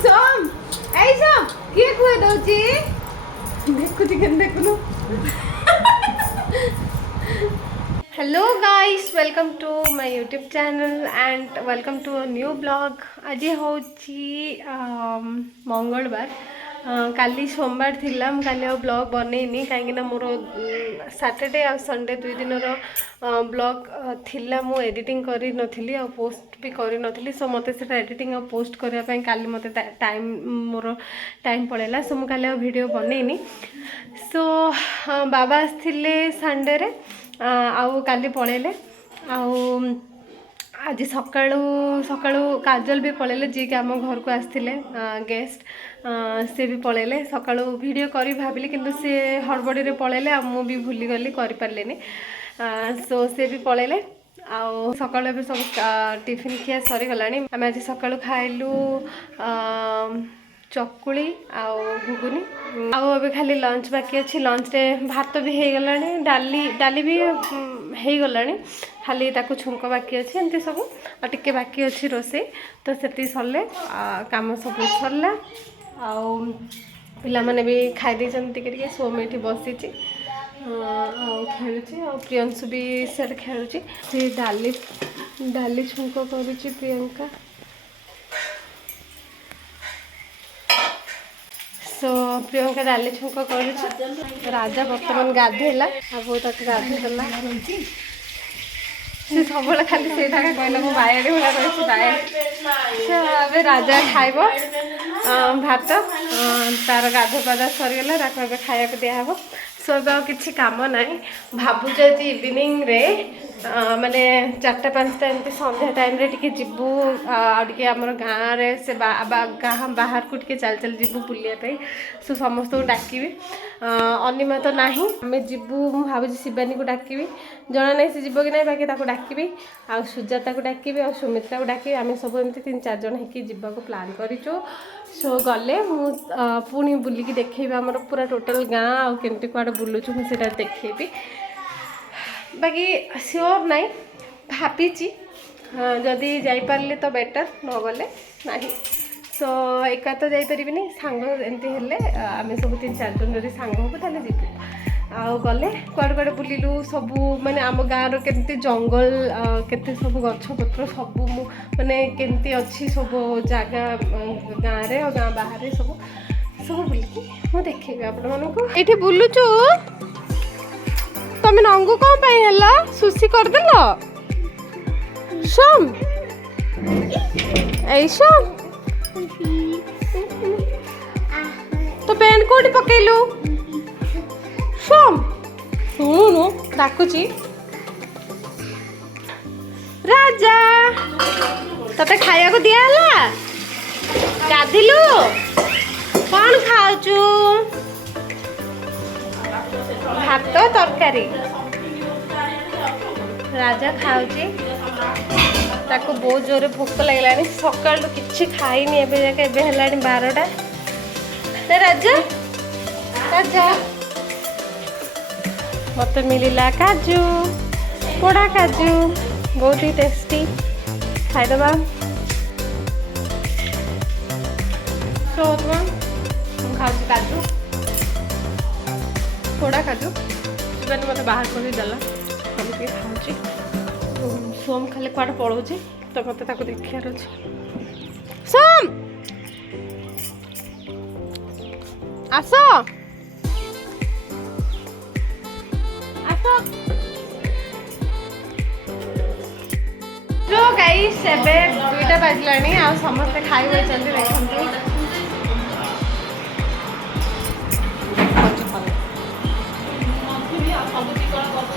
सोम ऐसा किए खुए दउची देखुची केन देखुनु hello guys welcome to my YouTube channel and welcome to a new blog आज होची मंगलवार काली सोमवार थिला काली ब्लॉग बनैनी कहीं मोर सैटरडे आ संडे दुई दिन ब्लॉग थिला मु एडिटिंग करी नथिली आ पोस्ट भी करी नथिली सो मते से एडिटिंग आ पोस्ट करिया पय काली मते टाइम मोर टाइम पड़ेला सो मु काली वीडियो बनैनी सो बाबा आस्थिले संडे रे आउ काली पळेले आउ आज सकाळू सकाळू काजल भी पळेले जी कि आम घर को आस्थिले गेस्ट सी भी पळेले सकाळू वीडियो करी भाबिली किंतु से हड़बड़ी रे पळेले आ मु भी भूली गली करि पारलेनी सो से भी पळेले आउ सकाळू ए सब टिफिन खिया सरी गलानी आम आज सकाळू खाइलु चकुली आउ घुगुनी आउ अबे खाली लंच बाकी अच्छी लंच रे भात भी हो गलानी डाली भी हो गलानी खाली ताको छुंक बाकी अच्छे एमती सब आ टिके बाकी अच्छी रोसे तो सेती सरले काम सब सरला आउ पिला माने भी खाई देछन टिके टिके सोम एठी बसिची आउ खेलुची आउ प्रियांशु भी सेट खेलुची से डाली छुंक करूची प्रियंका सो प्रियंका डाली छुंक कर राजा बर्तमान गाधेला अब तक गाधेला से सब खाली से कहला मो बायड़ी भाया कही बाय राजा खाइब भात तार गाधो पाधा सरीगला ताको खाया दिहब सो अब किसी काम ना भावुच आज इवनिंग रे माने 4-5 एमती संध्या टाइम रे टिके जिबू आगे आमर गाँव रे से गाँ बाहर को टिके चल चल जिबू बुलिया पे सो समस्त को डाकिबी अनिमा तो नाही आम जिबू मु भावुची शिवानी को डाकिबी जना नहीं से जीव कि ना बाकी ताको डाकिबी आ सुजाता को डाकिबी आ सुमित्रा को डाकिबी आम सब एमती 3-4 जन होकर जीवा को प्लान करिचो सो गले मु पुणी बुलिकी देखैबी आमर पूरा टोटल गाँ आ केमती कुआडे बुलुछु मु सेटा देखैबी बाकी श्योर नाई भापीची जदि जाइपारे तो बेटर न गले ना सो एका तो जापरिनी सांग एमती हेले आम सब 3-4 जन जब सांग हम ताले जीवु आउ गले कुआडे कुआडे बुलिलु सबू माने आम गाँव केमती जंगल केते सब गछपत्र सबू माने केमती अच्छी सब जगह गाँव रे और गाँ बाहर सब सब बुलिकी मु देखेबी आपण मानको एठी बुलुचु तमें नंगू कौन पाई हला सुसी कर देलो सोम ए सोम तो पेन कोडी पकेलु सोम सुनु डाकुची राजा तते खाया को दिया हला गाधिलु कौन खाउचु भात तरकारी राजा खाऊची ताको बहुत जोरे भोक लगलानी सकाल किछि खाइनी एबे जाके एबे हलानी 12टा ते राजा राजा मते मिलिला काजू पोड़ा काजू बहुत ही टेस्टी खाई दबा सो तुम खाऊची काजू थोड़ा काजू मैंने मत बाहर कर देला हम के खाऊची सोम खाली कुआडे पळौची तो मते ताको देखियार अछि सोम आसो आसो जो गाइस सेबे 2टा बाजलानी आ समस्त खाई होय चलते देखंतु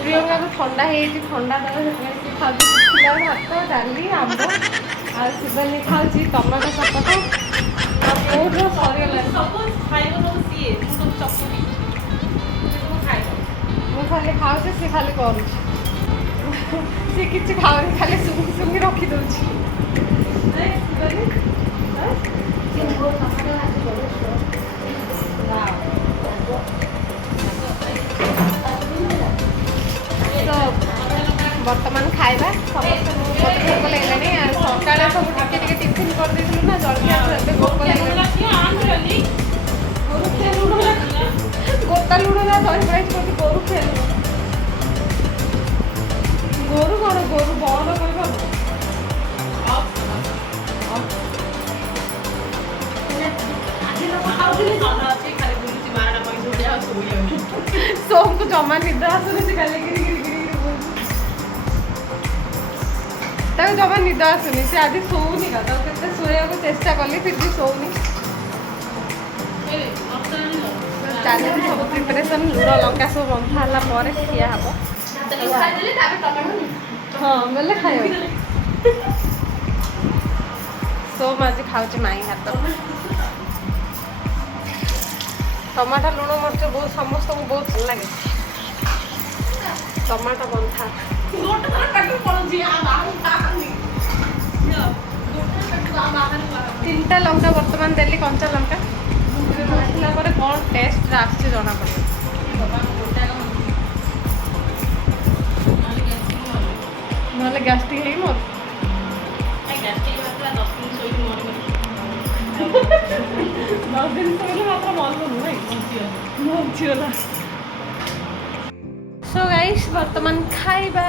प्रियंका को ठंडा ठंडा दवा भात डाली आंब आ शिवानी खाऊची टमाटो चपटा बहुत सर खाली खाऊचे सी खाली कर सी किसी खाऊनी खाली सुंगी सुंगी रखी दूची बर्तमान खाइबा समस्त मत भोक लगलानी सकाळे सब टिके टिके टिफिन कर देथिलु ना जल्दी आसे भोक लगलानी गोटा लुण ना दही प्राइस करके गोरु खेलु गोरु कौन गोरु बंद कर सोम को जमा निद आसुनी जमा निद आसुनी से आज शोनी का शोया को चेष्टा कली फिर भी शोनी चलिए सब प्रिपरेशन लुण लंका सब बंधा है खिया हम हाँ बोले खाई सोम आज खाऊँ माई हाथ टमाटर लुण मर्च बहुत समस्त को बहुत भल लगे टमाटर बंधा 3टा लंका बर्तमान देली कंचा लंका कौन टेस्ट आस जना पड़े ना गैस्ट्रिक है मोर 10 दिन शोले मात्र मन सो गाइस वर्तमान खाइबा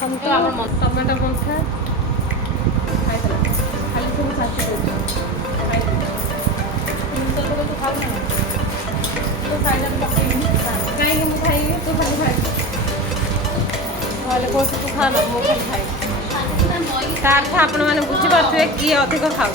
हम तो आम टमाटर बंधा खाइला खाली सब साथी तो खाइला कहीं मुझे खाइए तो खाली खाए भले कौन तू खाना मो खाली खाए तार था आपण मैंने बुझी पारे किए अधिक खाऊ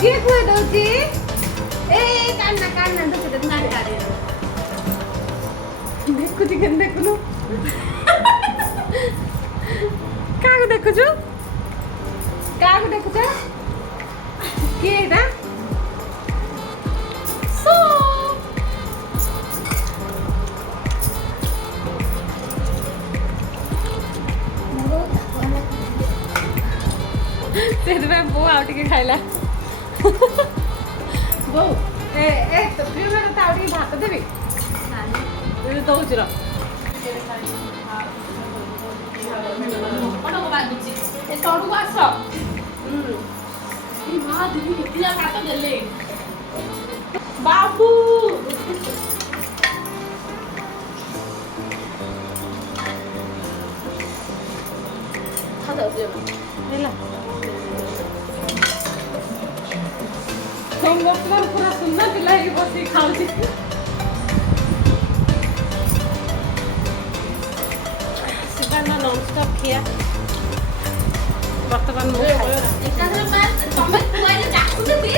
किए खुए दौची ए कान्ना कान्ना तो ना कारे देखु चिकन देखुनु काको देखुछु के एटा सो से बो आउट के खाइला बो ए तो प्रिय में तो आउट के भात देबी ना दौच र कोन को बात छी ए तोडू आस ई मां दीदी कितिया भात देले बाबू खादा दे हेला तुम बर्तमान पूरा सुंदर पिला की बसी खाऊची सिकाना नॉन स्टॉप किया वर्तमान मो एकाधर बार तमे खुआइले डाकु देबी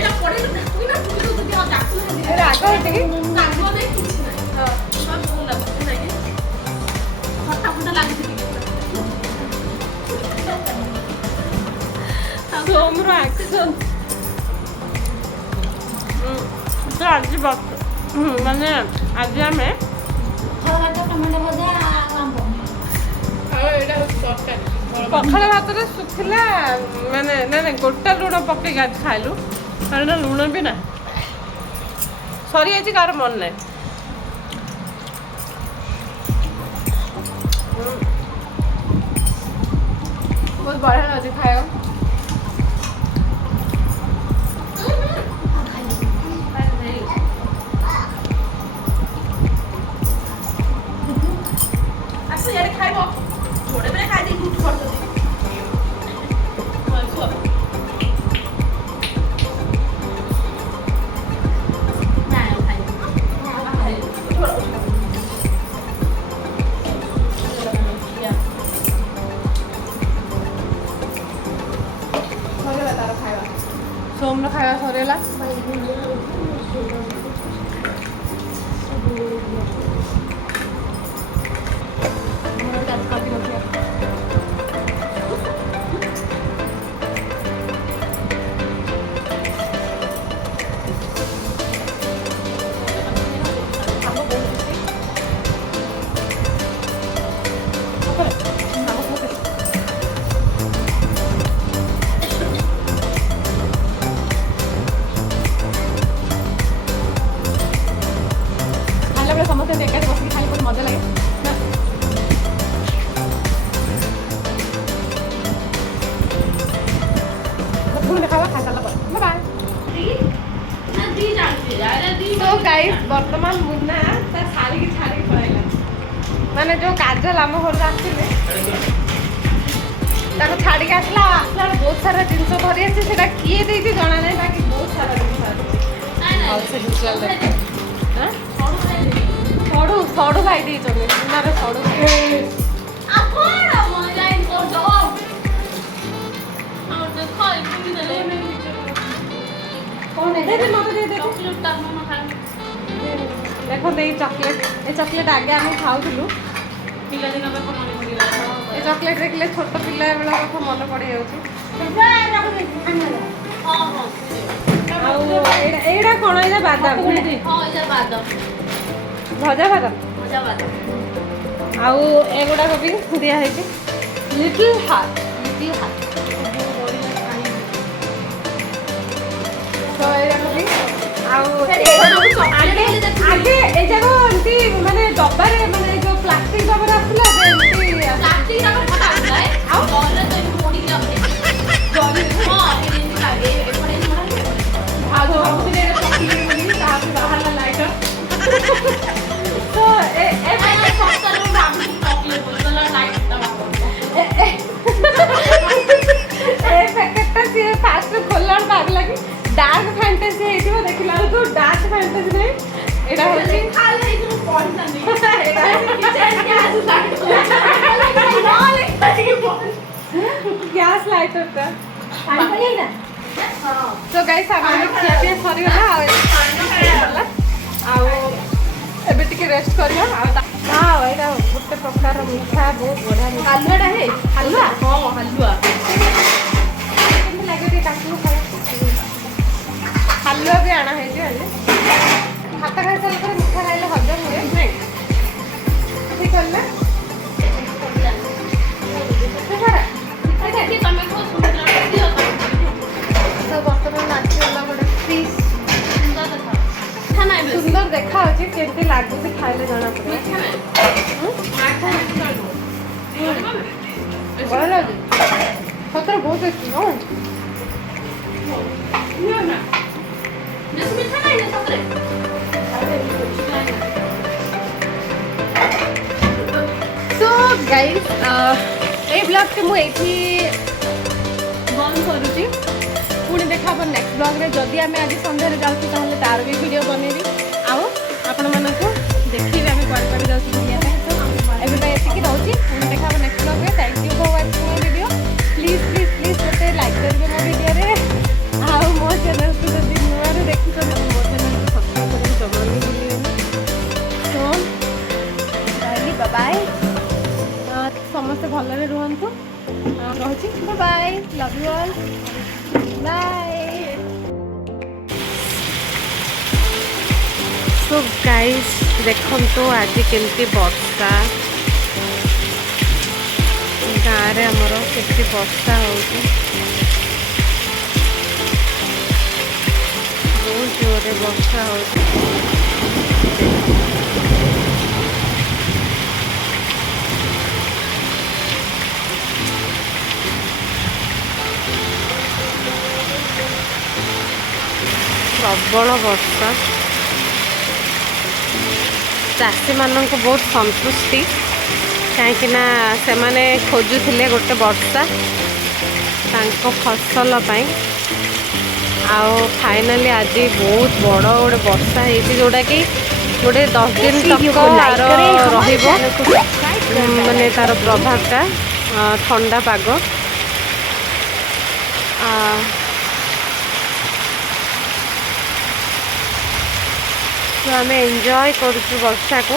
एला पड़े डाकु ना तुम तो दिया डाकु ना रागो टिके रागो नै किछ नै हां तुम फोन लागत नै फटा फटा लागि टिके तो हमरो एक्शन तो आज बात माने आज आमे टमाटो भजा एटा तरकारी पखाड़ भात सुखिला माने ना गोटा लुण पकई आज खाइलु कारण लुण भी ना सरी आज कार मन ना बहुत बढ़िया लगे खाएगा सोम खाया सरेला ବର୍ତ୍ତମାନ ମୁନା ତା ଶାଢ଼ୀକି ଛାଡ଼ିକି ପଳେଇଲା ମାନେ ଯେଉଁ କାଜଲ ଆମ ଘରକୁ ଆସିଥିଲେ ତାକୁ ଛାଡ଼ିକି ଆସିଲା ଆଉ ଆସିଲା ବେଳେ ବହୁତ ସାରା ଜିନିଷ ଧରି ଆସିଛି ସେଇଟା କିଏ ଦେଇଛି ଜଣା ନାହିଁ ବାକି ବହୁତ ସାରା ଜିନିଷ ସଡ଼ୁ ସଡ଼ୁ ଭାଇ ଦେଇଛନ୍ତି ମୁନାର ସଡ଼ୁ ଦେଖ ଏଇ ଚକଲେଟ୍ ଆଗେ ଆମେ ଖାଉଥିଲୁ ପିଲାଦିନ କଥା ମନେ ପଡ଼ିଲା ଏ ଚକଲେଟ୍ ଦେଖିଲେ ଛୋଟ ପିଲା ବେଳ କଥା ମନେ ପଡ଼ିଯାଉଛି ଆଉ ଏଇଟା କ'ଣ ଏଇଟା ବାଦାମ ଭଜା ବାଦାମ ଆଉ ଏଗୁଡ଼ାକ ବି ଦିଆହେଇଛି ଲିଟିଲ୍ ହାର୍ଟ ତ ଏଇଯାକ ବି ଆଉ ଆଗେ ଏ ଯାକ ଏମିତି ମାନେ ଡବାରେ ମାନେ ଯୋଉ ପ୍ଲାଷ୍ଟିକ ଡବାରେ ଆସୁଥିଲା ବାହାରିଲା ଲାଇଟର ତ ପ୍ୟାକେଟଟା ସିଏ ଫାଷ୍ଟ ଖୋଲିଲା ବେଳେ ଭାବିଲା କି डार्क फैंटेसी ହେଇଥିବ ଦେଖିଲା ବେଳକୁ डार्क फैंटेसी ନାହିଁ ଏଟା ହେଉଛି ଗ୍ୟାସ ଲାଇଟରଟା ତ ଗାଇସ୍ ଆମେ ଖିଆ ପିଆ ସରିଗଲା ଆଉ ଏବେ ଟିକେ ରେଷ୍ଟ କରିବା ଆଉ ଏଇଟା ଗୋଟେ ପ୍ରକାର ମିଠା ବହୁତ ବଢ଼ିଆ ହାଲୁଆଟା ହେ ହାଲୁଆ ହଁ ହାଲୁଆ କେମିତି ଲାଗେ ଟିକେ କାଟିବୁ ଖାଇବା ହାଲୁଆ ବି ଆଣା ହେଇଛି ହେଲେ ଭାତ ଖାଇସାରିଲା ପରେ ମିଠା ଖାଇଲେ ହଜମ ହୁଏ ନାଇଁ ଠିକ୍ ହେଲା ବର୍ତ୍ତମାନ ଆସିଗଲା ଗୋଟେ ଫିସ୍ ସୁନ୍ଦର ଦେଖାଯାଉଛି କେମିତି ଲାଗୁଛି ଖାଇଲେ ଜଣା ପଡ଼ିବ ଭଲ ଲାଗୁଛି ସତରେ ବହୁତ ଅଛି सो गाइस ये ब्लॉग के मुझे बंद करुँची पुणी देखा नेक्स्ट ब्लॉग रे जदि आम आज सन्धार जाऊँ तार भी वीडियो बनैबी आपण मानक देखिए आम कड़े जाऊँ बुलिया तो एवं ये रोचे पुणी देखा नेक्स्ट ब्लॉग में thank you for watching my video please please please गोटे लाइक करेंगे मो वीडियो रे आउ मो चैनल को जब नुआ देखुं मो चैनल को सब्सक्राइब करके जमा भी भूलिए तो बाय समस्ते भलरे रुहतु रोची bye love you all bye so guys देखो आज केमती वर्षा गाँव में आमर केमती वर्षा हो बहुत जोरे वर्षा हो प्रबल वर्षा चाषी मानक बहुत संतुष्टि कहीं से माने खोजुले गोटे वर्षा फसल आओ फाइनली आज बहुत बड़ गोटे वर्षा होती जोटा कि गोटे 10 दिन तक माने तार प्रभावटा ठंडा पाग तो आम एंजॉय करुचु वर्षा को।